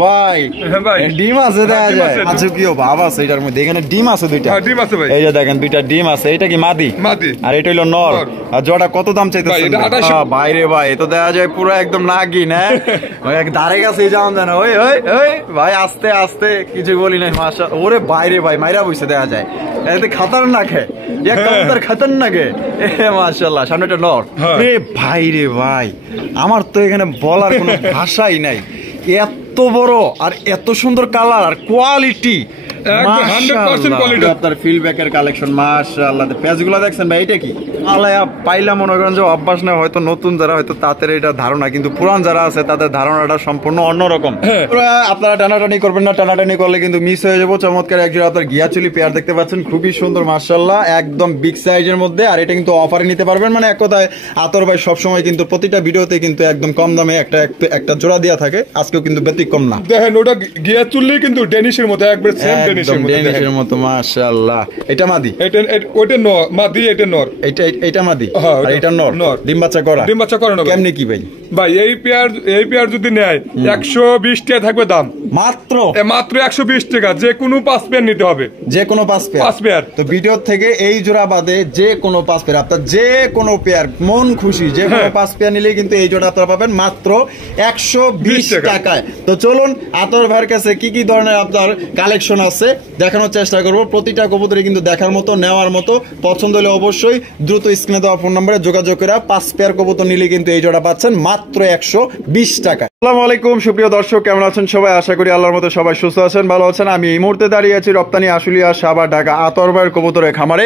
ভাই ডিম আছে দেখা যায় আচ্ছা কিও বাবা আছে এটার মধ্যে এখানে ডিম আছে দুইটা ডিম আছে ভাই এই যে দেখেন দুইটা ডিম আছে এটা কি মাদি আর এটা হলো নর আর জোড়া কত দাম চাইতেছেন ভাই রে ভাই তো দেখা যায় পুরো একদম নাগিন হ্যাঁ ওই এক ধারে কাছে যাওয়া যায় না ওই ওই ওই ভাই আস্তে আস্তে কিছু বলি নাই মাশাআল্লাহ ওরে ভাই রে ভাই মাইরা বইছে দেখা যায় এতে খতরনাক है ये कबूतर खतरनाक है माशाल्लाह সামনেটা নর রে ভাই রে ভাই আমার তো এখানে বলার কোনো ভাষাই নাই এত বড় আর এত সুন্দর কালার আর কোয়ালিটি আপনার ফিল্ডব্যাকের কালেকশন মাশাআল্লাহ পেজগুলো দেখছেন ভাই এটা কি আলায়া পাইলা মনে করেন যে অভ্যাস না হয়তো নতুন যারা হয়তো তাদের এটা ধারণা কিন্তু পুরান যারা আছে তাদের ধারণাটা সম্পূর্ণ অন্যরকম আপনারা টানাটানি করবেন না টানাটানি করলে কিন্তু মিস হয়ে যাবো চমৎকার একজন আপনার গিয়াচুলি পেয়ার দেখতে পাচ্ছেন খুবই সুন্দর মাশাআল্লাহ একদম বিগ সাইজের মধ্যে আর এটা কিন্তু অফারে নিতে পারবেন মানে এক কথায় আতর ভাই সবসময় কিন্তু প্রতিটা ভিডিওতে কিন্তু একদম কম দামে একটা জোড়া দেওয়া থাকে আজকেও কিন্তু ব্যতিক্রম না দেখেন ওটা গিয়াচুলি কিন্তু ডেনিশের মতো একবার সেম ডেনিশের মতো মাশাআল্লাহ এটা মাদি ওটা নর মাদি এটা নর এটা মাদি আর এটা নর ডিম বাচ্চা করা না কেমনে কি ভাই ভাই এই পেয়ার যদি নেয় 120 টাকা থাকবে দাম মাত্র 120 টাকা যে কোনো 5 পেয়ার নিতে হবে যে কোনো 5 পেয়ার তো ভিডিও থেকে এই জোড়া বাদে যে কোনো 5 পেয়ার আপনার যে কোনো পেয়ার মন খুশি যে কোনো 5 পেয়ার নিলে কিন্তু এই জোড়া আপনারা পাবেন মাত্র 120 টাকায় তো চলুন আতর ভাইয়ের কাছে কি কি ধরনের আপনার কালেকশন আছে দেখানোর চেষ্টা করব প্রতিটা কবুতরই কিন্তু দেখার মতো নেওয়ার মতো পছন্দ হলে অবশ্যই দ্রুত স্ক্রিনে দেওয়া ফোন নম্বরে যোগাযোগ করে 5 পেয়ার কবুতর নিলে কিন্তু এই জোড়া পাচ্ছেন মাত্র 120 টাকা আসসালামু আলাইকুম সুপ্রিয় দর্শক কেমন আছেন সবাই আশা করি আল্লাহর মতো সবাই সুস্থ আছেন ভালো আছেন আমি এই মুহূর্তে দাঁড়িয়ে আছি রপ্তানি আশুলিয়া সাভার ঢাকা আতর ভাইয়ের কবুতরের খামারে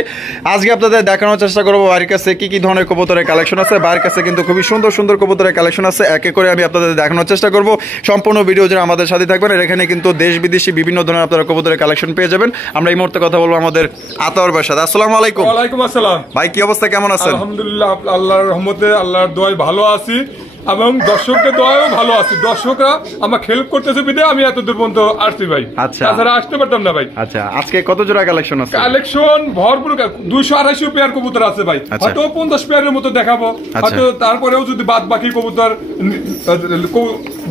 আজকে আপনাদের দেখানোর চেষ্টা করবো বাড়ির কাছে কি কি ধরনের কবুতরের কালেকশন আছে বাড়ির কাছে কিন্তু খুবই সুন্দর সুন্দর কবুতরের কালেকশন আছে একে করে আমি আপনাদের দেখানোর চেষ্টা করব সম্পূর্ণ ভিডিও জুড়ে আমাদের সাথে থাকবেন আর এখানে কিন্তু দেশ বিদেশি বিভিন্ন ধরনের আপনারা কবুতরের কালেকশন পেয়ে যাবেন আমরা এই মুহূর্তে কথা বলবো আমাদের আতর ভাইয়ের সাথে আসসালামু আলাইকুম ওয়ালাইকুম আসসালাম ভাই কি অবস্থা কেমন আছেন আলহামদুলিল্লাহ আল্লাহর রহমতে আল্লাহর দোয়ায় ভালো আছি এবং দর্শকদের দোয়ায়ও ভালো আছি দর্শকরা আমাকে হেল্প করতেছে বিধায় আমি এত দূর পর্যন্ত আসছি ভাই আচ্ছা তাছাড়া আসতে পারতাম না ভাই আচ্ছা আজকে কত জোড়া কালেকশন আছে কালেকশন ভরপুর 200-250 পেয়ার কবুতর আছে ভাই হয়তো 50 পেয়ারের মতো দেখাবো হয়তো তারপরেও যদি বাদ বাকি কবুতর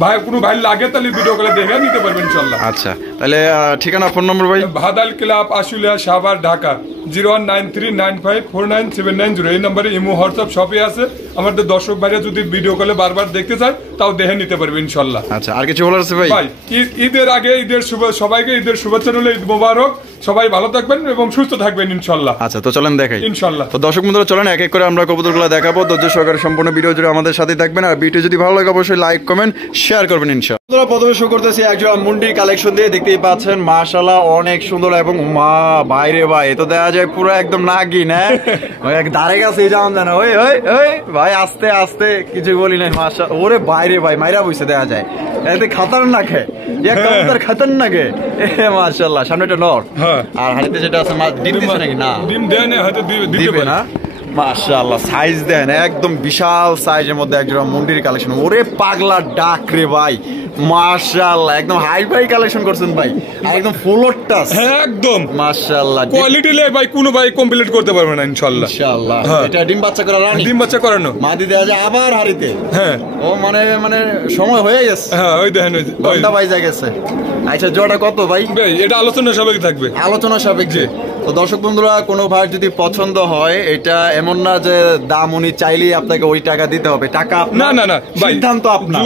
ভাই কোনো ভাই লাগে তাহলে ভিডিও কলে দেখে নিতে পারবেন ইনশাআল্লাহ আচ্ছা তাহলে ঠিকানা ফোন নম্বর ভাই ভাদাল ক্লাব আশুলিয়া সাভার ঢাকা 01939549790 এই নম্বরে ইমো হোয়াটসঅ্যাপ সবই আছে আমাদের দর্শক ভাইরা যদি ভিডিও কলে বারবার দেখতে চায় তাও দেখে নিতে পারবে ইনশাআল্লাহ আচ্ছা আর কিছু বলার আছে ভাই ঈদের আগে সবাইকে ঈদের শুভেচ্ছা রইল ঈদ মোবারক সবাই ভালো থাকবেন এবং সুস্থ থাকবেন ইনশাআল্লাহ আচ্ছা তো চলেন দেখাই ইনশাআল্লাহ তো দর্শক বন্ধুরা চলেন এক এক করে আমরা কবুতরগুলো দেখাবো ধৈর্য সহকারে সম্পূর্ণ ভিডিও জুড়ে আমাদের সাথে থাকবেন আর ভিডিও যদি ভালো লাগে অবশ্যই লাইক কমেন্ট শেয়ার করবেন ইনশাআল্লাহ প্রথমে শুরু করতেছি একজন মুন্ডির কালেকশন দিয়ে দেখতেই পাচ্ছেন মাশাআল্লাহ অনেক সুন্দর এবং মা বাইরে ভাই তো দেখা যায় পুরো একদম নাগিন হ্যাঁ ওই এক ধারে কাছে যাওয়া যায় না ওই ওই ওই ভাই আস্তে আস্তে কিছু বলি নাই মাশাআল্লাহ ওরে বাইরে ভাই মাইরা বইছে দেখা যায় এতে খতরনাক है ये कबूतर खतरनाक है माशाल्लाह সামনেটা নর আর হাড়িতে যেটা আছে ডিম দিছে নাকি না ডিম দেয় না হয়তো দিবে না মাশাআল্লাহ সাইজ দেন একদম বিশাল সাইজের মধ্যে একজন মুন্ডির কালেকশন ওরে পাগলা ডাক রে ভাই মাশাআল্লাহ একদম হাই ফাই কালেকশন করছেন ভাই একদম ফুল টাচ একদম মাশাআল্লাহ কোয়ালিটি লে ভাই কোনো ভাই কমপ্লিট করতে পারবে না ইনশাআল্লাহ ইনশাআল্লাহ এটা ডিম বাচ্চা করা রানী ডিম বাচ্চা করানো মাদি দেয়া যায় আবার হাড়িতে হ্যাঁ ও মানে সময় হয়ে গেছে হ্যাঁ ওই দেখেন ঘন্টা বাইজা গেছে আচ্ছা জোড়া কত ভাই এটা আলোচনা সাপেক্ষে থাকবে আলোচনা সাপেক্ষে তো দর্শক বন্ধুরা কোনো ভাই যদি পছন্দ হয় এটা এমন না যে দাম উনি চাইলেই আপনাকে ওই টাকা দিতে হবে টাকা না না না সিদ্ধান্ত আপনার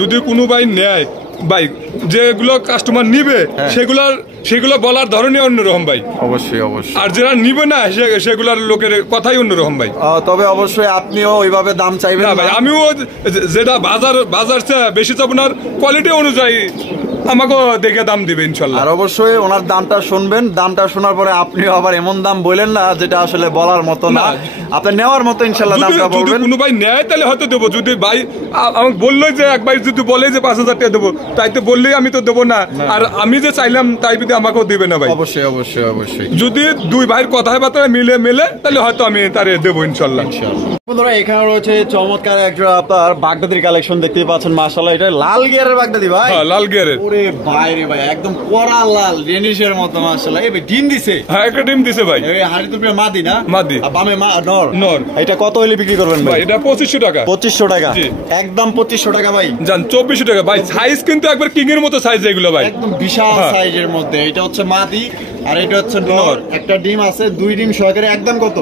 যদি কোনো ভাই নেয় ভাই যেগুলো কাস্টমার নিবে সেগুলো বলার ধরনই অন্যরকম ভাই অবশ্যই অবশ্যই আর যারা নিবে না সেগুলার লোকের কথাই অন্যরকম ভাই তবে অবশ্যই আপনিও ওইভাবে দাম চাইবেন না ভাই আমিও যেটা বাজার বেশি চাবো না কোয়ালিটি অনুযায়ী আমাকে দেখে দাম দিবে ইনশাআল্লাহ আর অবশ্যই ওনার দামটা শুনবেন দামটা শোনার পরে আপনিও আবার এমন দাম বলেন না যেটা আসলে বলার মতো না আপনি নেওয়ার মতো ইনশাআল্লাহ দামটা বলবেন যদি কোনো ভাই নেয় তাহলে হয়তো দেবো যদি ভাই আমাকে বললো যে এক ভাই যদি বলে যে 5000 টাকা দেবো তাই তো বললেই আমি তো দেবো না আর আমি যে চাইলাম তাই যদি আমাকেও দিবে না ভাই অবশ্যই অবশ্যই অবশ্যই যদি দুই ভাইয়ের কথাবার্তা মিলে তাহলে হয়তো আমি তারে দেবো ইনশাআল্লাহ বন্ধুরা এখানে রয়েছে চমৎকার একটা আপনার বাগদাদির কালেকশন দেখতে পাচ্ছেন মাশাআল্লাহ এটা লাল গিয়ারের বাগদাদি ভাই লাল গিয়ারের ওরে ওরে ভাই রে ভাই, একদম কড়া লাল রেনিশের মতো মাশাআল্লাহ। এই ভাই ডিম দিছে? হ্যাঁ, একটা ডিম দিছে ভাই। এই হাড়ি তো মাদি না? মাদি। আর বামে নর। নর। এটা কত হইলে বিক্রি করবেন ভাই? এটা 2500 টাকা। 2500 টাকা? জি। একদম 2500 টাকা ভাই। জান 2400 টাকা ভাই। সাইজ কিন্তু একবার কিং এর মতো সাইজ এগুলো ভাই, একদম বিশাল সাইজের মধ্যে। এটা হচ্ছে মাদি আর এটা হচ্ছে নর। একটা ডিম আছে, 2 ডিম সহকারে। একদম কত?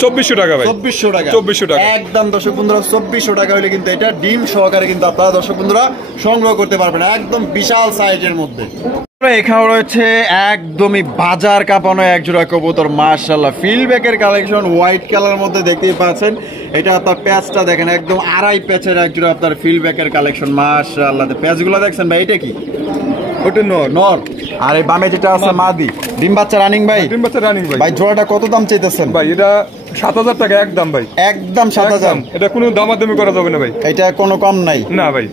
2400 টাকা ভাই। 2400 টাকা। 2400 টাকা একদম দর্শক বন্ধুরা 2400 টাকা হলে কিন্তু এটা ডিম সহকারে কিন্তু আপনারা দর্শক বন্ধুরা সংগ্রহ করতে পারবেন, একদম বিশাল সাইজের মধ্যে। এখানে রয়েছে একদমই বাজার কাঁপানো এক জোড়া কবুতর মাশাআল্লাহ, ফিল্ডব্যাকের কালেকশন, হোয়াইট কালার মধ্যে দেখতেই পাচ্ছেন। এটা আপনার প্যাচটা দেখেন, একদম আড়াই প্যাচের এক জোড়া আপনার ফিল্ডব্যাকের কালেকশন মাশাআল্লাহ। প্যাচগুলো দেখছেন ভাই, এটা কি? ওটা নর। নর। আর এই বামে যেটা আছে মাদি, ডিম বাচ্চা রানিং ভাই? ডিম বাচ্চা রানিং ভাই। ভাই জোড়াটা কত দাম চাইতেছেন ভাই? এটা 7000 টাকা একদম ভাই। একদম 7000? এটা কোনো দামাদামি করা যাবে না ভাই। এটা কোনো কম নাই? না ভাই,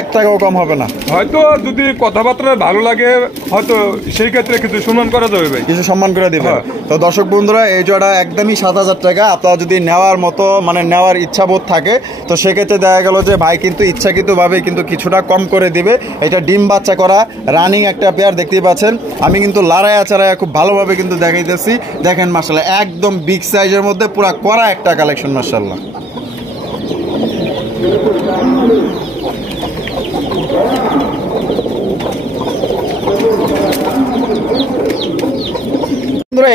এক টাকাও কম হবে না। হয়তো যদি কথাবার্তা ভালো লাগে হয়তো সেই ক্ষেত্রে কিছু সম্মান করা যাবে ভাই, কিছু সম্মান করে দিবেন। তো দর্শক বন্ধুরা এই জোড়া একদমই 7000 টাকা। আপনারা যদি নেওয়ার মতো মানে নেওয়ার ইচ্ছা বোধ থাকে তো সেক্ষেত্রে দেখা গেল যে ভাই কিন্তু ইচ্ছাকৃত ভাবে কিন্তু কিছুটা কম করে দিবে। এটা ডিম বাচ্চা করা রানিং একটা পেয়ার দেখতেই পাচ্ছেন। আমি কিন্তু লাড়ায়া চাড়ায়া খুব ভালোভাবে কিন্তু দেখাইতেছি। দেখেন মাশাআল্লাহ, একদম বিগ সাইজের মধ্যে পুরা করা একটা কালেকশন মাশাআল্লাহ।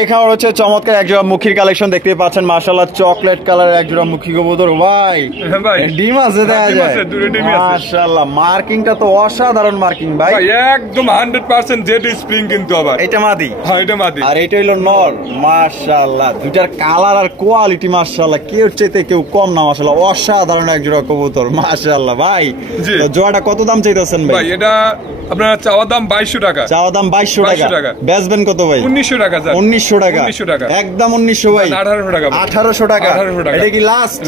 এখানে হচ্ছে চমৎকার এক জোড়া মুখির কালেকশন দেখতে পাচ্ছেন মাশাআল্লাহ, চকলেট কালারের এক জোড়া মুখী কবুতর। ভাই ডিম আছে দেখা যায় মাশাআল্লাহ, মার্কিংটা তো অসাধারণ মার্কিং ভাই, একদম 100% জেড স্প্রিং কিন্তু আবার। এটা মাদি? হ্যাঁ এটা মাদি। আর এটা হলো নর মাশাআল্লাহ। দুটার কালার আর কোয়ালিটি মাশাআল্লাহ কেউ চাইতে কেউ কম না মাশাআল্লাহ, অসাধারণ এক জোড়া কবুতর মাশাআল্লাহ। ভাই জোড়াটা কত দাম চাইতেছেন ভাই? এটা আপনার চাওয়া দাম 2200 টাকা। চাওয়া দাম 2200 টাকা। বেচবেন কত ভাই? 1900 টাকা। 1900 টাকা? একদম 1900 ভাই। 1800 টাকা। 1800 টাকা? এটা কি লাস্ট?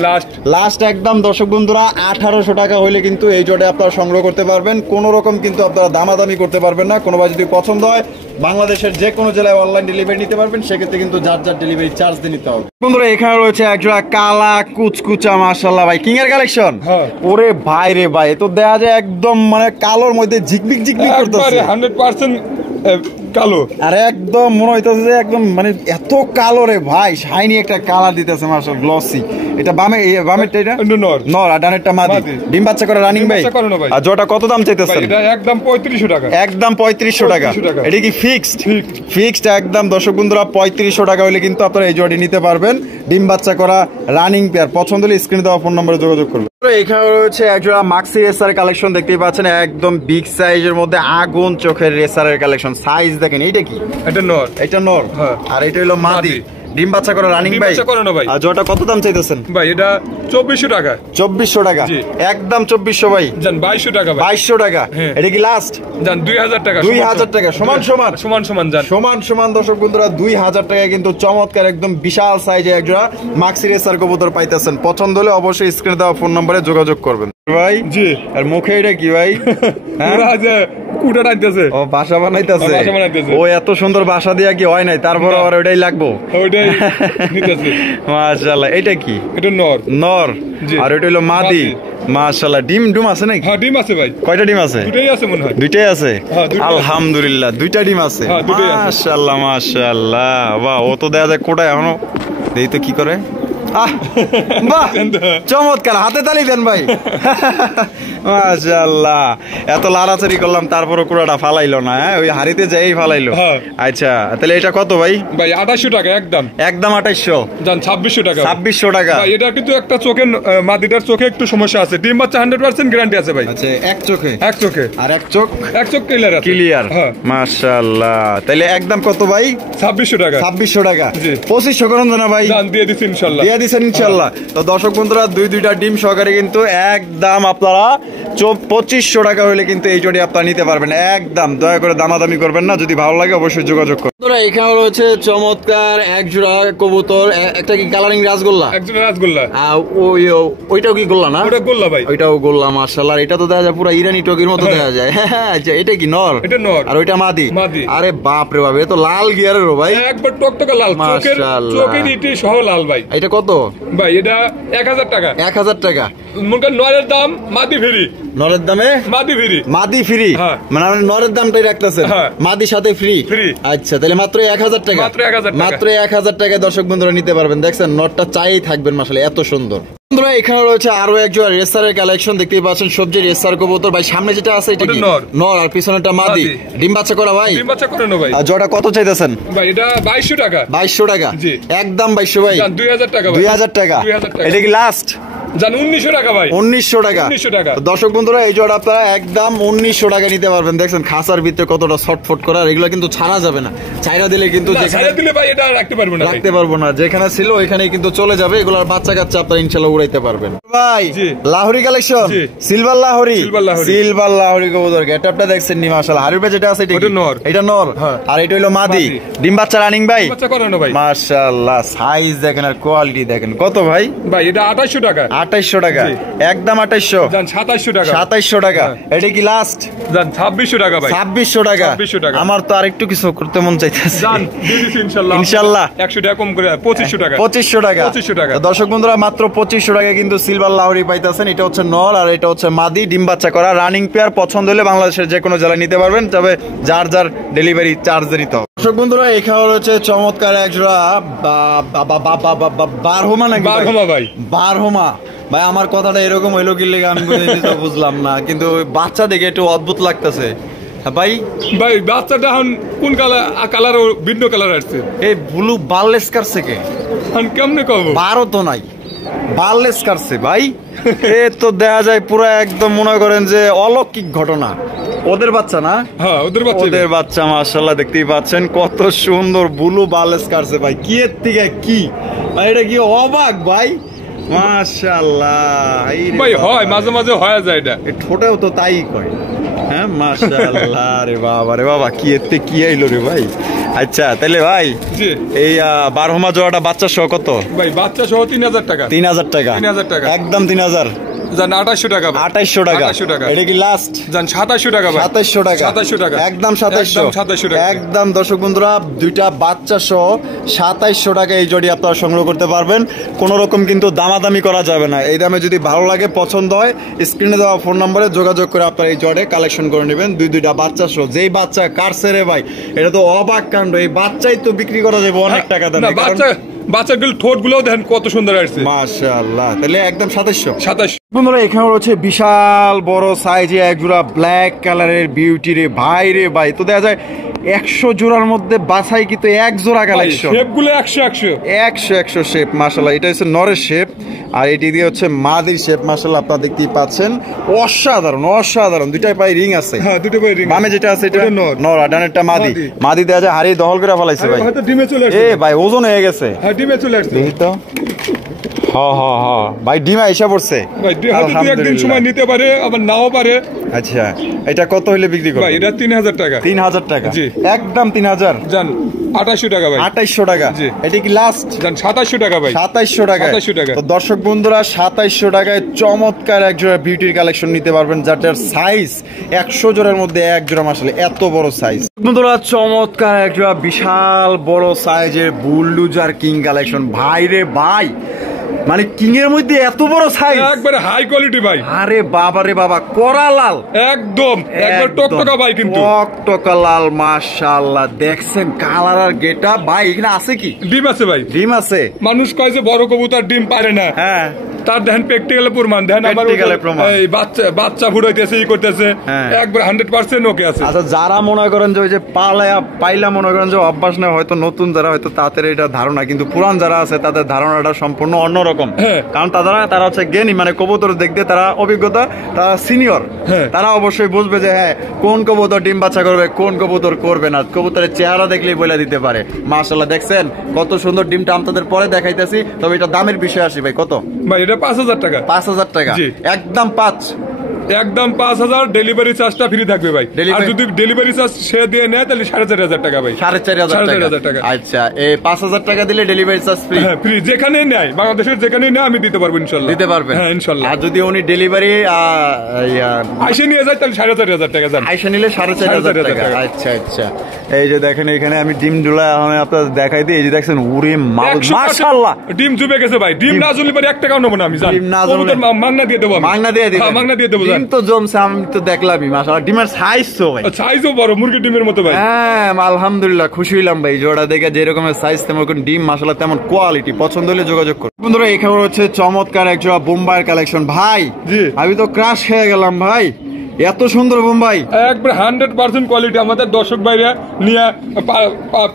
লাস্ট একদম দর্শক বন্ধুরা 1800 টাকা হইলে কিন্তু এই জোড়া আপনারা সংগ্রহ করতে পারবেন। কোন রকম কিন্তু আপনারা দামাদামি করতে পারবেন না। কোনো ভাই যদি পছন্দ হয় বাংলাদেশের যে কোনো জেলায় অনলাইন ডেলিভারি নিতে পারবেন, সেক্ষেত্রে কিন্তু যার ডেলিভারি চার্জ দিয়ে নিতে হবে। বন্ধুরা এখানে রয়েছে এক জোড়া কালা কুচকুচা মাশাআল্লাহ ভাই, কিং এর কালেকশন। ওরে ভাই রে ভাই, তো দেখা যায় একদম মানে কালোর মধ্যে ঝিকমিক করতেছে, 100% কালো। আর একদম মনে হইতেছে যে একদম মানে এত কালো রে ভাই, শাইনি একটা কালার দিতেছে মাশাআল্লাহ, গ্লসি। এটা বামেরটা এটা নর আর ডানেরটা মাদি। ডিম বাচ্চা করে রানিং ভাই? আর জোড়াটা কত দাম চাইতেছেন? এটা একদম 3500 টাকা। একদম 3500 টাকা? এটা কি ফিক্সড? একদম দর্শক বন্ধুরা 3500 টাকা হলে কিন্তু আপনারা এই জোড়াটি নিতে পারবেন। ডিম বাচ্চা করা রানিং পেয়ার। পছন্দ হলে স্ক্রিনে দেওয়া ফোন নম্বরে যোগাযোগ করবেন। এখানে রয়েছে একজোড়া মাক্সি রেসার কালেকশন দেখতেই পাচ্ছেন, একদম বিগ সাইজের মধ্যে আগুন চোখের রেসারের কালেকশন। সাইজ দেখেন, এইটা কি? এটা নর। এটা নর। আর এটা হলো মাদি। ডিম বাচ্চা করে রানিং ভাই? আর জোড়াটা কত দাম চাইতেছেন? ভাই এটা 2400 টাকা। 2400 টাকা? একদম 2400 ভাই। জান 2200 টাকা ভাই। 2200 টাকা? এটা কি লাস্ট? জান 2000 টাকা। 2000 টাকা সমান জান সমান দর্শক বন্ধুরা 2000 টাকা কিন্তু চমৎকার একদম বিশাল সাইজে একজোড়া মাক্সি রেসার কবুতর পাইতেছেন। পছন্দ হলে অবশ্যই স্ক্রিনে দেওয়া ফোন নম্বরে যোগাযোগ করবেন ভাই। জি। আর মুখে এটা কি ভাই? কুটা রাখতেছে। ও বাসা বানাইতেছে। ও এত সুন্দর বাসা দিয়া কি হয় নাই, তারপর আর ওইটাই লাগবো। ওইটাই নিতেছে মাশাআল্লাহ। এটা কি? এটা নর। আর এটা হলো মাদি। মাশাআল্লাহ। ডিম আছে নাকি? হ্যাঁ ডিম আছে ভাই। কয়টা ডিম আছে? দুটোই আছে মনে হয়। দুইটাই আছে? আলহামদুলিল্লাহ, দুইটা ডিম আছে। মাশাআল্লাহ মাশাআল্লাহ। বাহ, ও তো দেখা যায় কোটায় এখনো। দেই তো কি করে। বাহ চমৎকার, হাতে তালি দেন ভাই। মাশাআল্লাহ। এত লাড়াচাড়ি করলাম তারপরও কুড়াটা ফালাইলো না, ওই হাড়িতে যাই ফালাইলো। আচ্ছা তাহলে এটা কত ভাই? ভাই 2800 টাকা। একদম 2800? জান 2600 টাকা। 2600 টাকা? ভাই এটা কিন্তু একটা চোখের মাদিটার চোখে একটু সমস্যা আছে। ডিম বাচ্চা 100% গ্যারান্টি আছে ভাই। আচ্ছা এক চোখে? আর এক চোখ ক্লিয়ার। মাশাআল্লাহ। তাহলে একদম কত ভাই? 2600 টাকা। 2600 টাকা? 2500 করুন না ভাই? জান দিয়ে দিছি ইনশাআল্লাহ। ইনশাআল্লাহ। তো দর্শক বন্ধুরা দুইটা ডিম সহকারে কিন্তু একদম আপনারা 2500 টাকা হলে কিন্তু এই জোড়ি আপনারা নিতে পারবেন। একদম দয়া করে দামাদামি করবেন না, যদি ভালো লাগে অবশ্যই যোগাযোগ করুন। বন্ধুরা এখানে রয়েছে চমৎকার এক জোড়া কবুতর। একটা কি কালারিং রাজগোল্লা? একজোড়া রাজগোল্লা। ওইটাও কি গোল্লা না? ওটা গোল্লা ভাই। ওইটাও গোল্লা মাশাআল্লাহ। এটা তো দেখা যায় পুরো ইরানি টকির মতো দেখা যায়। আচ্ছা এটা কি নর? এটা নর। আর ওইটা মাদি? আরে বাপ রে বাপ, এ তো লাল গিয়ারের ভাই, একবার টকটকে লাল, চোখের ইটি সহ লাল ভাই। এটা কত ভাই? এটা 1000 টাকা। 1000 টাকা? মনে করেন নরের দাম মাদি ফেরি, নরের দামে মাদি ফ্রি। মাদি ফ্রি, মানে আপনি নরের দামটাই রাখতেছেন, মাদির সাথে ফ্রি। আচ্ছা, তাহলে মাত্র 1000 টাকা, মাত্র 1000 টাকায় দর্শক বন্ধুরা নিতে পারবেন। দেখছেন নটটা চাই থাকবেন মাশাআল্লাহ, এত সুন্দর। বন্ধুরা এখানে রয়েছে আরো একজোড়া রেসারের কালেকশন, দেখতেই পাচ্ছেন সবজি রেসার কবুতর ভাই। সামনে যেটা আছে এটা কি নর আর পিছনেরটা মাদি, ডিম বাচ্চা করা ভাই, ডিম বাচ্চা করানো ভাই। আর জোড়া কত চাইতেছেন ভাই? এটা 2200 টাকা। 2200 টাকা, একদম 2200 ভাই। 2000 টাকা ভাই, 2000 টাকা। এটা কি লাস্ট? জান 1900 টাকা ভাই, 1900 টাকা। 1900 টাকা। দর্শক বন্ধুরা এই জোড়া আপনারা একদম 1900 টাকা নিতে পারবেন। দেখছেন খাসার ভিতরে কতটা ছটফট করা, এগুলো কিন্তু ছাড়া যাবে না, ছাইরা দিলে কিন্তু যেখানে দিলে ভাই এটা রাখতে পারবো না, রাখতে পারবো না, যেখানে ছিল ওইখানেই কিন্তু চলে যাবে। এগুলোর বাচ্চা কাচ্চা আপনারা ইনশাআল্লাহ উড়াইতে পারবেন ভাই। Lahori collection, silver Lahori, silver Lahori কবুতর গেটআপটা দেখছেন নি মাশাআল্লাহ। হারুর ভাই যেটা আছে এটা নর, এটা নর, আর এটা হলো মাদি। ডিম বাচ্চা রানিং ভাই, বাচ্চা করানো ভাই মাশাআল্লাহ। সাইজ দেখেন আর কোয়ালিটি দেখেন। কত ভাই? ভাই এটা 2800 টাকা। 2800 টাকা, একদম 2800। জান 2700 টাকা, 2700 টাকা। এটা কি লাস্ট? জান 2600 টাকা ভাই, 2600 টাকা। 2600 টাকা। আমার তো আরেকটু কিছু করতে মন চাইতেছে। জান দিছি ইনশাআল্লাহ, ইনশাআল্লাহ 100 টাকা কম করে 2500 টাকা, 2500 টাকা, 2500 টাকা। দর্শক বন্ধুরা মাত্র 2500 টাকা কিন্তু সিলভার লাহোরি পাইতেছেন। এটা হচ্ছে নর আর এটা হচ্ছে মাদি, ডিম বাচ্চা করা, রানিং পেয়ার। পছন্দ হলে বাংলাদেশের যে কোনো জেলায় নিতে পারবেন, তবে যার যার ডেলিভারি চার্জ দিতে হবে। দর্শক বন্ধুরা এখানে রয়েছে চমৎকার এক জোড়া বারহমা, নাকি বারহমা ভাই? বারহমা ভাই, আমার কথাটা এরকম হইলো কি লেগে আমি বুঝলাম না, কিন্তু বাচ্চা দেখে একটু অদ্ভুত লাগতেছে ভাই। ভাই বাচ্চাটা এখন কোন কালার? ভিন্ন কালার আসছে। এই ব্লু বারলেস কারছে কে? কেমনে কব? 12 তো নাই, বারলেস কারছে ভাই। এ তো দেখা যায় পুরো একদম মনে করেন যে অলৌকিক ঘটনা। ওদের বাচ্চা না? হ্যাঁ ওদের বাচ্চা, ওদের বাচ্চা মাশাআল্লাহ। দেখতেই পাচ্ছেন কত সুন্দর ব্লু বারলেস কারছে ভাই। কি এর থেকে কি ভাই, এটা কি অবাক ভাই, মাশাআল্লাহ ভাই। হয় মাঝে মাঝে হয়ে যায়, এটা ঠোঁটেও তো তাই কয়। হ্যাঁ মাশাআল্লাহ রে বাবা, রে বাবা কি এতে কি আইলো রে ভাই। আচ্ছা তাহলে ভাই এই বারহমা জোড়াটা বাচ্চা সহ কত ভাই? বাচ্চা সহ 3000 টাকা। 3000 টাকা, 3000 টাকা, একদম 3000। জান 2800 টাকা, 2800 টাকা। এটা কি লাস্ট? জান 2700 টাকা ভাই, 2700 টাকা, 2700 টাকা, একদম 2700 টাকা, একদম। দর্শক বন্ধুরা দুইটা বাচ্চা সহ 2700 টাকা এই জোড়ি আপনারা সংগ্রহ করতে পারবেন। কোন রকম কিন্তু দামাদামি করা যাবে না। এই দামে যদি ভালো লাগে, পছন্দ হয়, স্ক্রিনে দেওয়া ফোন নম্বরে যোগাযোগ করে আপনারা এই জোড়ে কালেকশন করে নেবেন। দুইটা বাচ্চা সহ। যেই বাচ্চা কারছে রে ভাই, এটা তো অবাক কাণ্ড। এই বাচ্চাই তো বিক্রি করা যাবে অনেক টাকা দামে। বাচ্চাগুলো ঠোঁট গুলো দেখেন কত সুন্দর আসছে মাশাআল্লাহ। তাহলে একদম 2700। বন্ধুরা এখানে রয়েছে বিশাল বড় সাইজে এক জোড়া ব্ল্যাক কালারের বিউটি রে ভাই, রে ভাই। তো দেখা যায় 100 জোড়ার মধ্যে বাছাই কিন্তু এক জোড়া কালেকশন। শেপগুলো 100 শেপ মাশাআল্লাহ। এটা হচ্ছে নরের শেপ আর এটি দিয়ে হচ্ছে মাদির শেপ মাশাআল্লাহ। আপনারা দেখতেই পাচ্ছেন অসাধারণ, অসাধারণ। দুইটাই পায়ে রিং আছে। হ্যাঁ দুটো পায়ে রিং। বামে যেটা আছে এটা নর আর ডানেরটা মাদি। মাদি দেখা যায় হাড়ি দখল করে ফেলাইছে ভাই। হয়তো ডিমে চলে আসছে। এ ভাই ওজন হয়ে গেছে। হ্যাঁ ডিমে চলে আসছে। দেখি তো। ভাই ডিম আইসা পড়ছে ভাই, হয়তো দুই একদিন সময় নিতে পারে, আবার নাও পারে। আচ্ছা এটা কত হইলে বিক্রি করবেন? ভাই এটা 3000 টাকা। 3000 টাকা, জি একদম 3000। জান 2800 টাকা ভাই। 2800 টাকা, জি। এটা কি লাস্ট? জান 2700 টাকা ভাই। 2700 টাকা। 2700 টাকা। তো দর্শক বন্ধুরা 2700 টাকায় চমৎকার এক জোড়া বিউটির কালেকশন নিতে পারবেন, যাটার সাইজ 100 জোড়ার মধ্যে এক জোড়া আসলে এত বড় সাইজ। বন্ধুরা চমৎকার এক জোড়া বিশাল বড় সাইজের বুলডুজার কিং কালেকশন। ভাই রে ভাই, মানে কিং এর মধ্যে এত বড় সাইজ, একবারে হাই কোয়ালিটি ভাই। আরে বাবা রে বাবা, করা লাল একদম, একবার টকটকা ভাই, কিন্তু টকটকা লাল মাশাআল্লাহ। দেখছেন কালার আর গেটআপ ভাই। এখানে আছে কি? ডিম আছে ভাই, ডিম আছে। মানুষ কয় যে বড় কবুতর ডিম পারে না, হ্যাঁ তার দেখেন প্র্যাকটিক্যাল প্রমাণ। দেখেন আমার এই বাচ্চা ফুটাইতেছে, ই করতেছে, একবার 100% ওকে আছে। আচ্ছা যারা মনে করেন যে ওই যে পাইলা মনে করেন যে অভ্যাস না, হয়তো নতুন যারা হয়তো তাদের এটা ধারণা, কিন্তু পুরান যারা আছে তাদের ধারণাটা সম্পূর্ণ অন্যরকম। কারণ তারা হচ্ছে জ্ঞানী, মানে কবুতর দেখতে তারা অভিজ্ঞতা, তারা সিনিয়র। তারা অবশ্যই বুঝবে যে হ্যাঁ কোন কবুতর ডিম বাচ্চা করবে, কোন কবুতর করবে না। কবুতরের চেহারা দেখলেই বলে দিতে পারে। মাশাআল্লাহ দেখছেন কত সুন্দর ডিমটা আপনাদের পরে দেখাইতেছি। তবে এটা দামের বিষয় আসি ভাই, কত ভাই? এটা 5000 টাকা। 5000 টাকা, একদম 5, একদম 5000। ডেলিভারি চার্জটা ফ্রি থাকবে ভাই। আর যদি ডেলিভারি চার্জ সে দিয়ে নেয় তাহলে 4500 টাকা ভাই। 4500 টাকা। আচ্ছা এই 5000 টাকা দিলে ডেলিভারি চার্জ ফ্রি? হ্যাঁ ফ্রি, যেখানে নেয় বাংলাদেশের যেখানে নেয় আমি দিতে পারবো ইনশাআল্লাহ। দিতে পারবেন? হ্যাঁ ইনশাআল্লাহ। আর যদি উনি ডেলিভারি আইসে নিয়ে যায় তাহলে 4500 টাকা জান। আইসে নিলে 4500 টাকা। আচ্ছা আচ্ছা, এই যে দেখেন এখানে আমি ডিম ডুলা আমি আপনাদের দেখাই দিই। এই যে দেখছেন উরে মাশাআল্লাহ ডিম জুবে গেছে ভাই। ডিম না জুলে পরে 1 টাকাও নেব না আমি জান। ডিম না জুলে মাগনা দিয়ে দেব। মাগনা দিয়ে দিবেন? হ্যাঁ মাগনা দিয়ে দেব। ডিম তো জমছে, আমি তো দেখলামই মাশাআল্লাহ। ডিমের সাইজ তো ভাই, সাইজও বড়, মুরগি ডিমের মতো ভাই। হ্যাঁ আলহামদুলিল্লাহ, খুশি হইলাম ভাই জোড়া দেখে। যে রকমের সাইজ তেমন ডিম মাশাআল্লাহ, তেমন কোয়ালিটি। পছন্দ হলে যোগাযোগ করুন বন্ধুরা। এখানে হচ্ছে চমৎকার এক জোড়া বোম্বাইয়ের কালেকশন ভাই। আমি তো ক্রাশ খেয়ে গেলাম ভাই, এত সুন্দর বোম্বাই, একবার 100% কোয়ালিটি। আমাদের দর্শক ভাইরা নিয়ে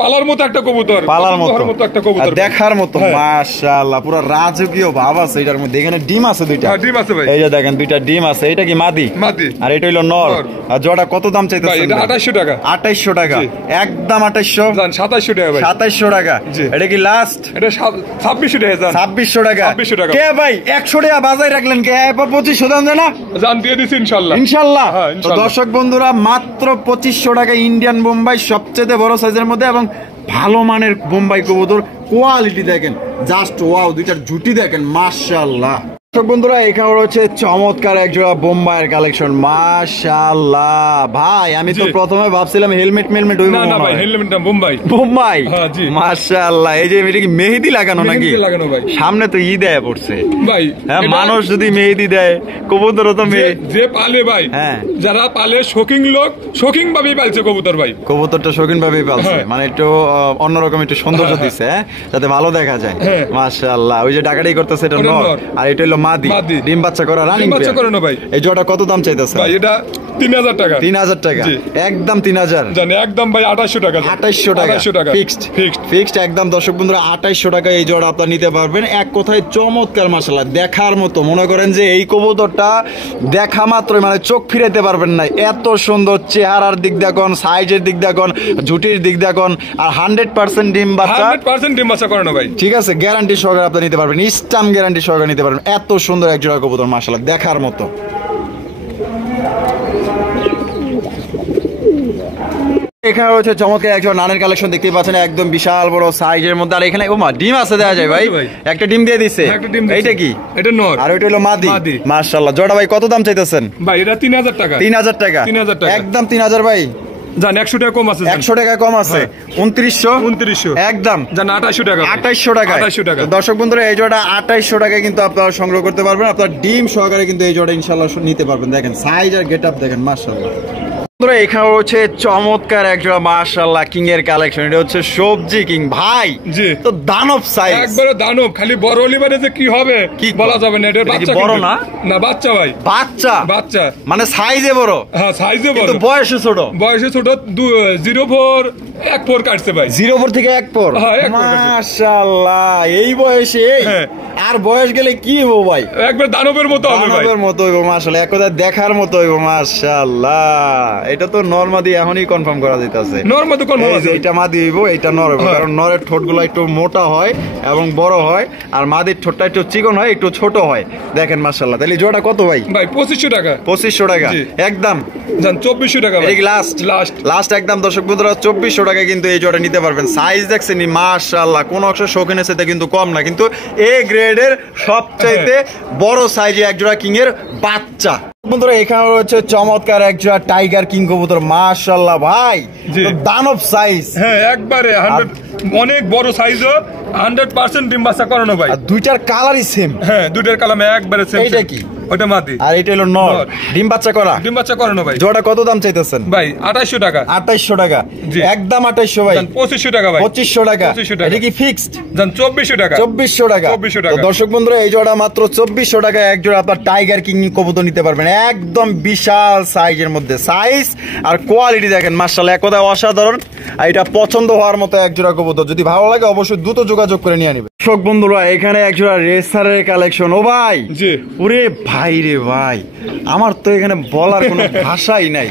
পালার মতো একটা কবুতর, পালার মতো একটা কবুতর, দেখার মতো মাশাআল্লাহ, পুরো রাজকীয় ভাব আছে এটার মধ্যে। এখানে ডিম আছে দুইটা, ডিম আছে ভাই, এই যে দেখেন দুইটা ডিম আছে। এটা কি মাদি? মাদি। আর এটা হলো নর। আর জোড়া কত দাম চাইতেছেন? এটা 2800 টাকা। 2800 টাকা, একদম 2800। জান 2700 টাকা ভাই। 2700 টাকা। এটা কি লাস্ট? এটা 2600 টাকা। জান 2600 টাকা। 2600 টাকা। কে ভাই 100 টাকা বাজায় রাখলেন কে? 2500 দাম দেনা? জান দিয়ে দিছি ইনশাআল্লাহ। ইনশাআল্লাহ। দর্শক বন্ধুরা, মাত্র 2500 টাকা ইন্ডিয়ান বোম্বাই, সবচেয়ে বড় সাইজের মধ্যে এবং ভালো মানের বোম্বাই কবুতর। কোয়ালিটি দেখেন, জাস্ট ওয়াও। দুইটার জুটি দেখেন মাশাআল্লাহ। দর্শক বন্ধুরা, এখানে রয়েছে চমৎকার এক জোড়া বোম্বাইয়ের কালেকশন মাশাআল্লাহ। ভাই আমি তো প্রথমে ভাবছিলাম হেলমেট হইব, না ভাই হেলমেট না, বোম্বাই। বোম্বাই মাশাআল্লাহ। এই যে এটা কি মেহেদি লাগানো নাকি? মেহেদি লাগানো ভাই। সামনে তো ঈদ আয়া পড়ছে ভাই, হ্যাঁ, মানুষ যদি মেহেদি দেয়, কবুতরও তো যে পালে ভাই, হ্যাঁ যারা পালে শৌখিন লোক, শৌখিন ভাবেই পালছে কবুতর ভাই। কবুতরটা শৌখিন ভাবেই পালছে, মানে একটু অন্যরকম একটু সৌন্দর্য দিচ্ছে, যাতে ভালো দেখা যায়। মাশাআল্লাহ। ওই যে ডাকাডাকি করতেছে এটা নর, আর এটা হলো মাদি। ডিম বাচ্চা করা, রানিং বাচ্চা করে না ভাই। এই জোড়া কত দাম চাইতেছে ভাই? এটা 3000 টাকা। 3000 টাকা, একদম 3000। জানি একদম ভাই 2800 টাকা। 2800 টাকা ফিক্সড একদম। দর্শক বন্ধুরা, 2800 টাকা এই জোড়া আপনারা নিতে পারবেন। এক কথায় চমৎকার মাশাআল্লাহ, দেখার মতো। মনে করেন যে এই কবুতরটা দেখা মাত্রই মানে চোখ ফিরাইতে পারবেন না, এত সুন্দর। চেহারার দিক দেখুন, সাইজের দিক দেখুন, ঝুটির দিক দেখুন, আর 100% ডিম বাচ্চা, 100% ডিম বাচ্চা করে না ভাই। ঠিক আছে, গ্যারান্টি সহকারে আপনি নিতে পারবেন, স্টাম গ্যারান্টি সহকারে নিতে পারবেন। এত সুন্দর এক জোড়া কবুতর মাশাআল্লাহ, দেখার মতো। এখানে রয়েছে চমৎকার একজন নানের কালেকশন, দেখতে পাচ্ছেন একদম বিশাল বড় সাইজের মধ্যে। আর এখানে ডিম আছে দেওয়া যায় ভাই, একটা ডিম দিয়ে দিছে। এইটা কি? এটা নর, আর ওইটা হলো মাদি। মাশাআল্লাহ। জোড়া ভাই কত দাম চাইতেছেন? ভাই এটা 3000 টাকা। 3000 টাকা, একদম 3000 ভাই। জান 100 টাকা কম আছে, 100 টাকা কম আছে। 2900 একদম। জান 2800 টাকা। 2800 টাকা। দর্শক বন্ধুরা, এই জোড়া 2800 টাকায় কিন্তু আপনারা সংগ্রহ করতে পারবেন। আপনারা ডিম সহকারে কিন্তু এই জোড়া ইনশাআল্লাহ নিতে পারবেন। দেখেন সাইজ আর গেটআপ দেখেন মাশাআল্লাহ। এখানে হচ্ছে চমৎকার এক জোড়া মাশাআল্লাহ কিং এর কালেকশন। এটা হচ্ছে সবজি কিং ভাই। জি, তো দানব সাইজ, একবারে দানব। খালি বড় হলিবারে যে কি হবে কি বলা যাবে না। এটা বাচ্চা বড় না, না বাচ্চা ভাই, বাচ্চা মানে সাইজে বড়। হ্যাঁ সাইজে বড়, কিন্তু বয়সে ছোট। 04 14 কাটছে ভাই। 04 থেকে 14। মাশাআল্লাহ। এই বয়সে আর বয়স গেলে কি হবো ভাই? একবার দানবের মতো হবে ভাই, দানবের মতো হইব মাশাআল্লাহ। এক কথা দেখার মতো হইব মাশাআল্লাহ। এটা তো নরমাদি এখনই কনফার্ম করা যাইতাছে। নরমাদি কনফার্ম আছে, এটা মাদি হইব, এটা নর হইব। কারণ নরের ঠোঁটগুলো একটু মোটা হয় এবং বড় হয়, আর মাদির ঠোঁটটা একটু চিকন হয়, একটু ছোট হয়। দেখেন মাশাআল্লাহ। তাহলে জোড়া কত ভাই? ভাই 2500 টাকা। 2500 টাকা একদম। জান 2400 টাকা ভাই। এই লাস্ট একদম। দর্শক বন্ধুরা, 2400 টাকা কিন্তু এই জোড়া নিতে পারবেন। সাইজ দেখছেন মাশাআল্লাহ, কোন অংশ শৌখিনের সাথে কিন্তু কম না, কিন্তু এ গ্রেডের সবচাইতে বড় সাইজে এক জোড়া কিং এর বাচ্চা। বন্ধুরা, এখানে রয়েছে চমৎকার এক জোড়া টাইগার কিং কবুতর মাশাআল্লাহ ভাই, দানব সাইজ। হ্যাঁ একবারে 100, অনেক বড় সাইজও, 100% ডিম বাচ্চা করানো ভাই। আর দুইটার কালারই সেম। হ্যাঁ দুইটার কালার একবারে সেম। এইটা কি? ওটা মাদি, আর এটা হলো নর। ডিম বাচ্চা করানো ভাই। জোড়া কত দাম চাইতেছেন ভাই? 2800 টাকা। 2800 টাকা একদম। 2800 ভাই। 2500 টাকা ভাই। 2500 টাকা। এটা কি ফিক্সড? জান 2400 টাকা। 2400 টাকা। তো দর্শক বন্ধুরা, এই জোড়া মাত্র 2400 টাকা এক জোড়া আপনার টাইগার কিং কবুতর নিতে পারবেন। একদম বিশাল সাইজের মধ্যে। সাইজ আর কোয়ালিটি দেখেন মাশাআল্লাহ, এক কথায় অসাধারণ। আর এটা পছন্দ হওয়ার মতো এক জোড়া কবুতর। যদি ভালো লাগে অবশ্যই দ্রুত যোগাযোগ করে নিয়ে নিবে। দর্শক বন্ধুরা, এখানে এক জোড়া রেসারের কালেকশন। ও ভাই, ওরে ভাই রে ভাই, আমার তো এখানে বলার কোনো ভাষাই নাই।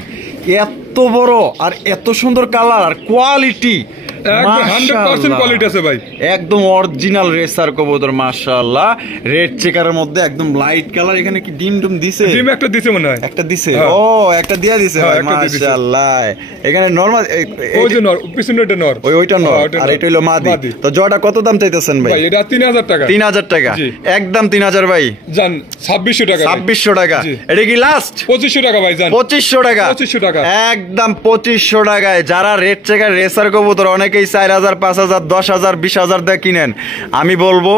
এত বড় আর এত সুন্দর কালার আর কোয়ালিটি, 100% কোয়ালিটি আছে ভাই। একদম অরিজিনাল রেসার কবুতর মাশাআল্লাহ। রেড চেকারের মধ্যে একদম লাইট কালার। এখানে কি ডিম দিছে? ডিম একটা দিছে মনে হয়। একটা দিছে। ও একটা দিয়া দিছে ভাই মাশাআল্লাহ। এখানে নরমাল ওই যে নর, পিছনে এটা নর, ওইটা নর, আর এটা হলো মাদি। তো জোড়াটা কত দাম চাইতেছেন ভাই? ভাই এটা 3000 টাকা। 3000 টাকা একদম। 3000 ভাই। জান 2600 টাকা। 2600 টাকা। এটা কি লাস্ট? 2500 টাকা ভাই। জান 2500 টাকা। 2500 টাকা একদম 2500 টাকায়। যারা রেড চেকার রেসার কবুতর অনেক অনেকেই 4,000, 5,000, 10,000, 20,000 দিয়ে কিনেন। আমি বলবো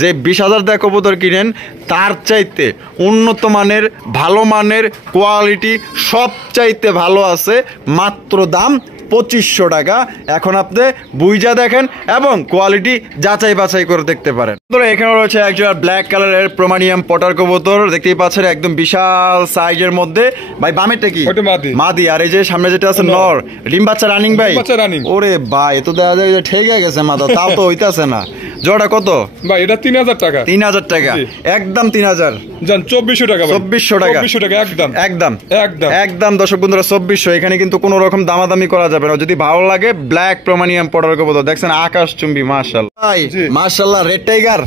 যে 20,000 দিয়ে কবুতর কিনেন, তার চাইতে উন্নত মানের, ভালো মানের, কোয়ালিটি সব চাইতে ভালো আছে, মাত্র দাম 2500 টাকা। এখন আপনি বুইজা দেখেন এবং কোয়ালিটি যাচাই বাছাই করে দেখতে পারেন। এখানে রয়েছে একজন ব্ল্যাক কালারের প্রোমানিয়াম পটার কবুতর, দেখতেই পাচ্ছেন একদম বিশাল সাইজের মধ্যে। ভাই বামেরটা কি? মাদি। আর এই যে সামনে যেটা আছে নর, ডিম বাচ্চা রানিং ভাই। ওরে ভাই, এ তো দেখা যায় যে ঠেকে গেছে মাথা, তাও তো হইতাছে না। জোড়া কত ভাই? এটা 3000 টাকা। 3000 টাকা, একদম 3000। জান 2400 টাকা। 2400 টাকা, 2400 টাকা একদম একদম একদম একদম। দর্শক বন্ধুরা 2400, এখানে কিন্তু কোনো রকম দামাদামি করা যাবে না। যদি ভালো লাগে ব্ল্যাক প্রোমানিয়াম পটার কবুতর দেখছেন আকাশ চুম্বি, মাশাআল্লাহ ভাই মাশাআল্লাহ। রেড টাইগার,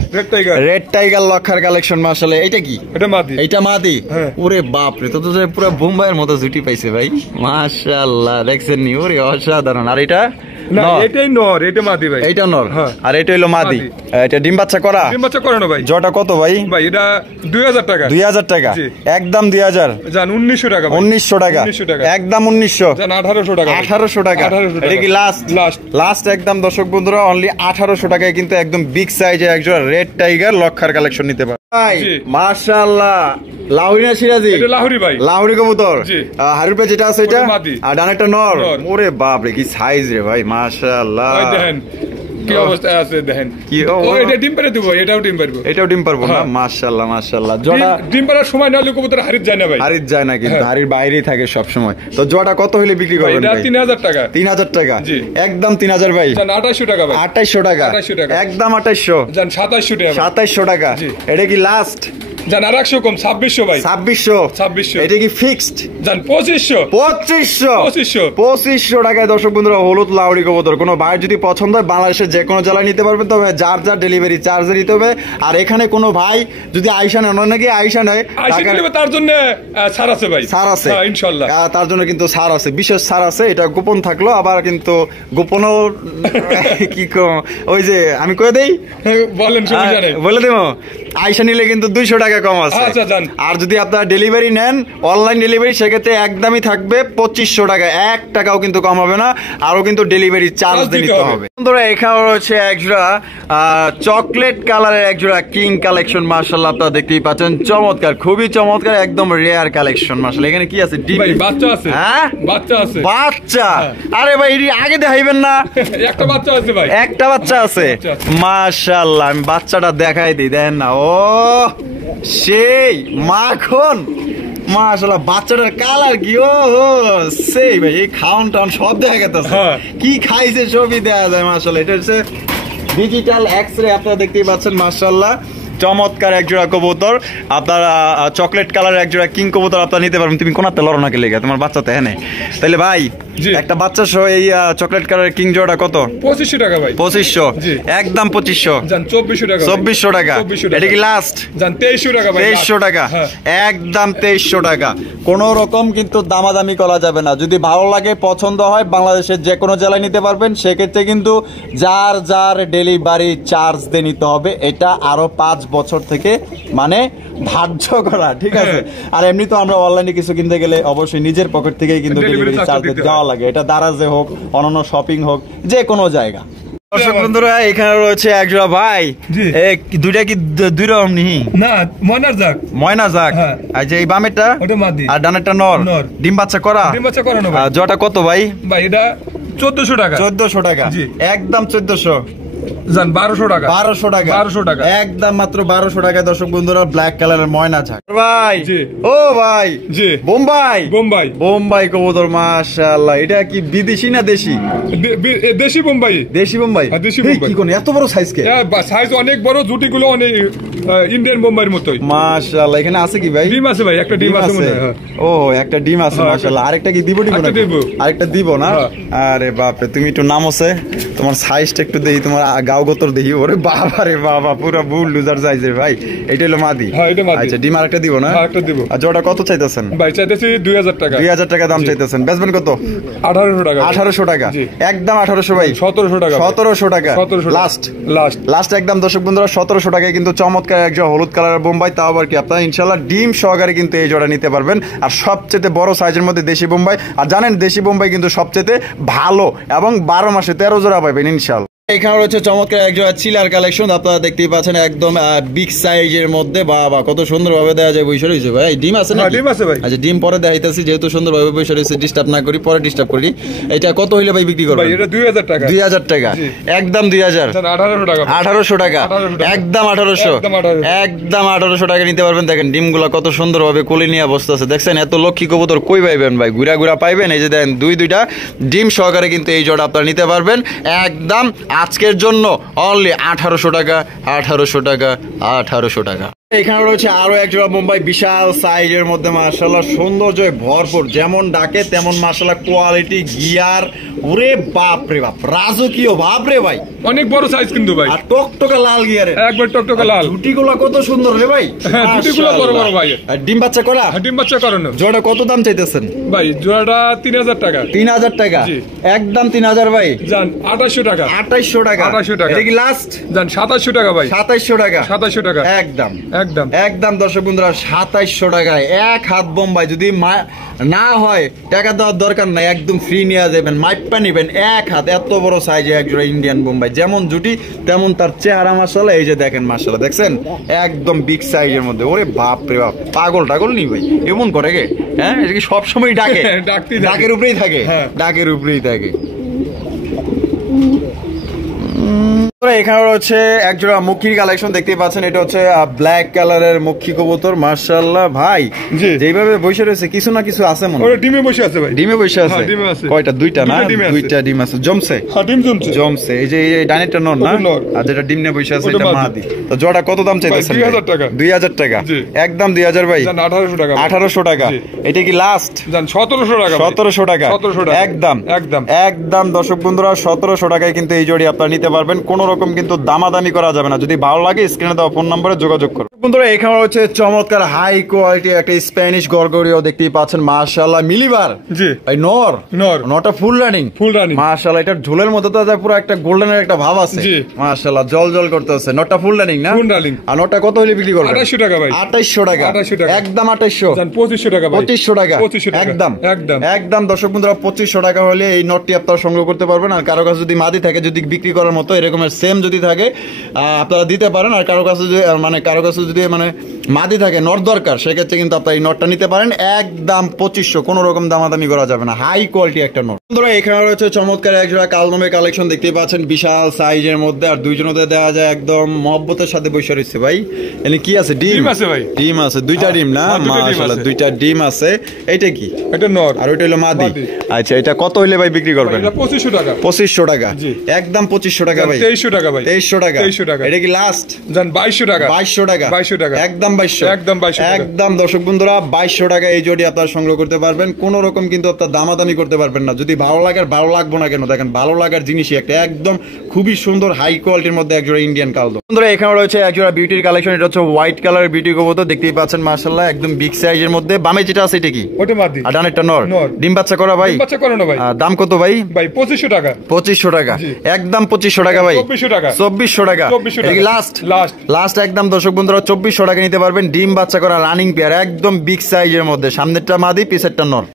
রেড টাইগার লক্ষার কালেকশন, মাশাআল্লাহ। এটা কি? এটা মাদি। এটা মাদি। ওরে বাপ রে, তো পুরো বোম্বাইয়ের মতো জুটি পাইছে ভাই, মাশাআল্লাহ। দেখছেন নি? ওরে অসাধারণ। আর এটা না, এটাই নর, এটা মাদি ভাই। এটা নর, আর এটা হলো মাদি। এটা ডিম বাচ্চা করা? ডিম বাচ্চা করানো ভাই। জোড়া কত ভাই? ভাই এটা 2000 টাকা। 2000 টাকা, একদম 2000। জান 1900 টাকা। 1900 টাকা, একদম 1900। জান 1800 টাকা। 1800 টাকা, এটা কি লাস্ট? লাস্ট একদম। দর্শক বন্ধুরা অনলি 1800 টাকায় কিন্তু একদম বিগ সাইজের একজন রেড টাইগার লক্ষার কালেকশন নিতে পারে ভাই, মাশাআল্লাহ। লাহুরি না সিরাজি? এটা লাহুরি ভাই। লাহুরি কবুতর। হারুর পে যেটা আছে এটা, মাদি। আর ডানেরটা নর। ওরে বাপ রে, কি সাইজ রে ভাই, মাশাআল্লাহ। ভাই দেখেন কি অবস্থা আছে, দেখেন কি। ও এটা ডিম পারে দেব, এটাও ডিম পারবো, এটাও ডিম পারবো না। মাশাআল্লাহ মাশাআল্লাহ। জোড়া ডিম পারার সময় না হলে কবুতর হারিত যায় না ভাই। হারিত যায় না, কিন্তু হারির বাইরেই থাকে সব সময়। তো জোড়া কত হলে বিক্রি করবেন ভাই? 3000 টাকা। 3000 টাকা, একদম 3000 ভাই। জান 2800 টাকা ভাই। 2800 টাকা, একদম 2800। জান 2700 টাকা। 2700 টাকা, এটা কি লাস্ট? জান 800 কম, 2600 ভাই। 2600। এটা কি ফিক্সড? জান 2500। 2500 টাকায় দর্শক বন্ধুরা হলুদ লাউড়ি কবুতর। কোনো ভাইয়ের যদি পছন্দ হয় বাংলাদেশের যে কোনো জেলায় নিতে পারবেন, তবে যার যার ডেলিভারি চার্জে নিতে হবে। আর এখানে কোনো ভাই যদি আইসা নেয়, নাকি আইসা নেয়, তার জন্য ছাড় আছে ভাই, ছাড় আছে ইনশাআল্লাহ। তার জন্য কিন্তু ছাড় আছে, বিশেষ ছাড় আছে। এটা গোপন থাকলো, আবার কিন্তু গোপনও কি ওই যে আমি কয়ে দেই, বলেন বলে দেবো, আইসা নিলে কিন্তু 200 টাকা কম আছে। আর যদি আপনারা ডেলিভারি নেন, অনলাইন ডেলিভারি, সেক্ষেত্রে একদমই থাকবে 2500 টাকা, 1 টাকাও কিন্তু কম হবে না। আরো কিন্তু ডেলিভারি চার্জ দিতে হবে। বন্ধুরা এখানে রয়েছে একজোড়া চকলেট কালারের একজোড়া কিং কালেকশন, মাশাআল্লাহ। আপনারা দেখতেই পাচ্ছেন, চমৎকার, খুবই চমৎকার, একদম রেয়ার কালেকশন, মাশাআল্লাহ। এখানে কি আছে? ডিম বাচ্চা আছে। হ্যাঁ বাচ্চা আছে। বাচ্চা? আরে ভাই এর আগে দেখাইবেন না? একটা বাচ্চা আছে ভাই, একটা বাচ্চা আছে, মাশাআল্লাহ। আমি বাচ্চাটা দেখাই দিই, দেখেন না, ও সেই মাখন, মাশাআল্লাহ। বাচ্চাটার কালার কি, ও সেই ভাই, এই খাওন টাউন সব দেখা গেছে, কি খাইছে সবই দেখা যায়, মাশাআল্লাহ। এটা হচ্ছে ডিজিটাল এক্স-রে, আপনারা দেখতেই পাচ্ছেন, মাশাআল্লাহ। চমৎকার একজোড়া কবুতর, আপনারা চকলেট কালারের একজোড়া কিং কবুতর আপনারা নিতে পারবেন। তুমি কোনাতে লড়ো নাকি লেগে, তোমার বাচ্চা তো এনে। তাহলে ভাই একটা বাচ্চা সহ এই চকলেট কালারের কিং জোড়া কত? 2500 টাকা ভাই। 2500, একদম 2500। জান 2400 টাকা। 2400 টাকা, এটা কি লাস্ট? জান 2300 টাকা ভাই। 2300 টাকা, একদম 2300 টাকা। কোন রকম কিন্তু দামাদামি করা যাবে না। যদি ভালো লাগে, পছন্দ হয়, বাংলাদেশের যে কোনো জেলায় নিতে পারবেন। সেক্ষেত্রে কিন্তু যার যার ডেলিভারি চার্জ দিয়ে নিতে হবে। এটা আরো 5 বছর থেকে মানে ধার্য করা, ঠিক আছে? আর এমনি তো আমরা অনলাইনে কিছু কিনতে গেলে অবশ্যই নিজের পকেট থেকেই কিন্তু ডেলিভারি চার্জ দেওয়া লাগে। এটা দারাজে হোক, অন্যান্য শপিং হোক, যে কোনো জায়গা। দর্শক বন্ধুরা এখানে রয়েছে একজোড়া ভাই, দুইটা কি দুই রকম নি? না, ময়না জাক। ময়না জাক। আর যে এই বামেরটা ওটা মাদি, আর ডানেরটা নর। ডিম বাচ্চা করা? ডিম বাচ্চা করানো ভাই। জোড়া কত ভাই? ভাই এটা 1400 টাকা। 1400 টাকা, একদম 1400। জান 1200 টাকা। 1200 টাকা, 1200 টাকা, একদম মাত্র 1200 টাকা। দর্শক বন্ধুরা ব্ল্যাক কালারের ময়না ঝাক ভাই। ও ভাই, জি বোম্বাই। বোম্বাই, বোম্বাই কবুতর, মাশাআল্লাহ। এটা কি বিদেশি না দেশি? দেশি বোম্বাই। দেশি বোম্বাই, দেশি বোম্বাই। কি কোন এত বড় সাইজ কে? সাইজ অনেক বড়, জুটিগুলো অনেক ইন্ডিয়ান বোম্বাইয়ের মতোই, মাশাআল্লাহ। এখানে আছে কি ভাই? ডিম আছে ভাই, একটা ডিম আছে মনে হয়। ও একটা ডিম আছে, মাশাআল্লাহ। আরেকটা কি দিব? আরেকটা দিব না? আরে বাপ রে, তুমি একটু নামছে, তোমার সাইজটা একটু দেই, তোমার গাও পাও গোতর দেখি, ওরে বাবা রে বাবা, পুরো বুল লুজার সাইজের ভাই। এটা হলো মাদি। আচ্ছা, ডিম আরেকটা দিব না? আরেকটা দিব। আর জোড়া কত চাইতেছেন ভাই? চাইতেছি 2000 টাকা। 2000 টাকা দাম চাইতেছেন। বেচবেন কত? 1800 টাকা। 1800 টাকা, একদম 1800 ভাই। 1700 টাকা। 1700 টাকা লাস্ট লাস্ট একদম। দর্শক বন্ধুরা 1700 টাকায় কিন্তু চমৎকার এক জোড়া হলুদ কালারের বোম্বাই, তাও আবার কি আপনারা ইনশাআল্লাহ ডিম সহকারে কিন্তু এই জোড়া নিতে পারবেন। আর সবচেয়ে বড় সাইজের মধ্যে দেশি বোম্বাই। আর জানেন দেশি বোম্বাই কিন্তু সবচেয়ে ভালো এবং 12 মাসে 13 জোড়া পাবেন ইনশাআল্লাহ। এখানে রয়েছে চমৎকার এক জোড়া চিলার কালেকশন, আপনারা দেখতেই পাচ্ছেন একদম বিগ সাইজের মধ্যে। বাবা কত সুন্দরভাবে দেওয়া যায়, বৈশা রয়েছে ভাই। ডিম আছে না? ডিম আছে ভাই। আচ্ছা, ডিম পরে দেখাইতেছি, যেহেতু সুন্দরভাবে বৈশা রয়েছে, ডিস্টার্ব না করি, পরে ডিস্টার্ব করি। এটা কত হইলে ভাই বিক্রি করবেন? ভাই এটা 2000 টাকা। 2000 টাকা, একদম 2000। 1800 টাকা। 1800 টাকা, একদম 1800। একদম 1800 টাকা নিতে পারবেন। দেখেন ডিমগুলো কত সুন্দরভাবে কোলে নিয়ে অবস্থা আছে, দেখছেন? এত লক্ষ্মী কবুতর কই পাইবেন ভাই? ঘুরা ঘুরা পাইবেন। এই যে দেখেন দুইটা ডিম সহকারে কিন্তু এই জোড়া আপনারা নিতে পারবেন একদম আজকের জন্য অনলি 1800 টাকা, 1800 টাকা, 1800 টাকা। এখানে রয়েছে আরো এক জোড়া মুম্বাই, বিশাল সাইজের মধ্যে মাশাআল্লাহ সৌন্দর্য ভরপুর, যেমন ডাকে তেমন মাশাআল্লাহ কোয়ালিটি, গিয়ার, ওরে বাপ রে বাপ, রাজকীয় বাপ রে ভাই, অনেক বড় সাইজ কিন্তু ভাই। আর টকটকা লাল গিয়ারে, একবার টকটকা লাল। জুটিগুলো কত সুন্দর রে ভাই। হ্যাঁ, জুটিগুলো বড় বড় ভাই। আর ডিম বাচ্চা করা? হ্যাঁ, ডিম বাচ্চা করানো। জোড়া কত দাম চাইতেছেন ভাই? জোড়াটা 3000 টাকা। 3000 টাকা, একদম 3000 ভাই। জান 2800 টাকা। 2800 টাকা, 2800 টাকা। এটা কি লাস্ট? জান 2700 টাকা ভাই। 2700 টাকা, 2700 টাকা, একদম একদম একদম। দর্শক বন্ধুরা 2700 টাকায় এক হাত বোম্বাই, যদি না হয় টাকা দেওয়ার দরকার নাই, একদম ফ্রি নিয়ে যাবেন, মাইপা নিবেন এক হাত। এত বড় সাইজে এক জোড়া ইন্ডিয়ান বোম্বাই, যেমন জুটি তেমন তার চেহারা মাশাআল্লাহ। এই যে দেখেন মাশাআল্লাহ, দেখছেন একদম বিগ সাইজের মধ্যে। ওরে বাপ রে বাপ, পাগল টাগল নি ভাই, এমন করে গে? হ্যাঁ, এটা কি সবসময় ডাকে? ডাকের উপরেই থাকে, ডাকের উপরেই থাকে। এখানে রয়েছে এক জোড়া মুখির কালেকশন, দেখতেই পাচ্ছেন। এটা হচ্ছে ব্ল্যাক কালারের মুখী কবুতর মাশাআল্লাহ ভাই। যেভাবে বসে রয়েছে কিছু না কিছু আছে মনে হয়। ডিমে বসে আছে ভাই। ডিমে বসে আছে? কয়টা? দুইটা না? দুইটা ডিম আছে। জমছে? হ্যাঁ, ডিম জমছে। জমছে। এই যে এই ডানেরটা নর না, আর যেটা ডিম নিয়ে বসে আছে এটা মাদি। তো জোড়া কত দাম চাইতেছেন? 2000 টাকা। 2000 টাকা, একদম 2000 ভাই। 1800 টাকা। 1800 টাকা, এটা কি লাস্ট? জান 1700 টাকা। 1700 টাকা, 1700 টাকা, একদম একদম একদম। দর্শক বন্ধুরা 1700 টাকায় কিন্তু এই জোড়ি আপনারা নিতে পারবেন, কোন রকম কিন্তু দামাদামি করা যাবে না। যদি ভালো লাগে স্ক্রিনে দেওয়া ফোন নম্বরে যোগাযোগ করুন। বন্ধুরা এখানে হচ্ছে চমৎকার হাই কোয়ালিটি একটা স্প্যানিশ গরগরিও, দেখতেই পাচ্ছেন মাশাআল্লাহ। মিলিবার? জি ভাই। নরটা ফুল রানিং? ফুল রানিং মাশাআল্লাহ। এটা ঝোলের মধ্যে তো পুরো একটা গোল্ডেনের একটা ভাব আছে মাশাআল্লাহ, জল জল করতেছে। নরটা ফুল রানিং না? Full running. আর নরটা কত হলে বিক্রি করবেন? 2800 টাকা ভাই। 2800 টাকা, একদম 2800। জান 2500 টাকা ভাই। 2500 টাকা, 2500 টাকা, একদম একদম একদম। দর্শক বন্ধুরা 2500 টাকা হলে এই নটটি আপনারা সংগ্রহ করতে পারবেন। আর কারো কাছে যদি মাদি থাকে, যদি বিক্রি করার মতো এরকমের সেম যদি থাকে আপনারা দিতে পারেন। আর কারো কাছে যদি মাদি থাকে, নট দরকার, সেক্ষেত্রে কিন্তু আপনারা এই নটটা নিতে পারেন একদম 2500, কোনো রকম দামাদামি করা যাবে না, হাই কোয়ালিটি একটা নট। বন্ধুরা এখানে রয়েছে চমৎকার এক জোড়া কালদমের কালেকশন, দেখতেই পাচ্ছেন বিশাল সাইজের মধ্যে। আর দুইজনতে দেওয়া যায় একদম মহব্বতের সাথে বসে রয়েছে ভাই। এখানে কি আছে? ডিম আছে ভাই। ডিম আছে, দুইটা ডিম না? মাশাআল্লাহ, দুইটা ডিম আছে। এইটা কি? এটা নর, আর ওইটা হলো মাদি। আচ্ছা, এটা কত হইলে ভাই বিক্রি করবেন? 2500 টাকা। 2500 টাকা, একদম 2500 টাকা ভাই। 2300 টাকা ভাই। 2300 টাকা, 2300 টাকা। এটা কি লাস্ট? জান 2200 টাকা। 2200 টাকা, 2200 টাকা, একদম 2200, একদম 2200, একদম। দর্শক বন্ধুরা 2200 টাকা এই জোড়ি আপনারা সংগ্রহ করতে পারবেন, কোন রকম কিন্তু আপনারা দামাদামি করতে পারবেন না। যদি ভালো লাগে, ভালো লাগবে না কেন? দেখেন ভালো লাগার জিনিসই একটা, একদম খুবই সুন্দর হাই কোয়ালিটির মধ্যে এক জোড়া ইন্ডিয়ান কালদম। বন্ধুরা এখানে রয়েছে এক জোড়া বিউটির কালেকশন, এটা হচ্ছে হোয়াইট কালারের বিউটি কবুতর, দেখতেই পাচ্ছেন মাশাআল্লাহ একদম বিগ সাইজের মধ্যে। বামে যেটা আছে এটা কি? ওটা মাদি, আর ডানেরটা নর। ডিম বাচ্চা করা ভাই? ডিম বাচ্চা করানো ভাই। দাম কত ভাই? ভাই 2500 টাকা। 2500 টাকা, একদম 2500 টাকা ভাই। 2400 টাকা, 2400 টাকা, এটা কি লাস্ট? লাস্ট একদম। দর্শক বন্ধুরা 2400 টাকা নিতে পারবেন, ডিম বাচ্চা করা রানিং পেয়ার, একদম বিগ সাইজের মধ্যে। সামনেরটা মাদি, পিছেরটা নর।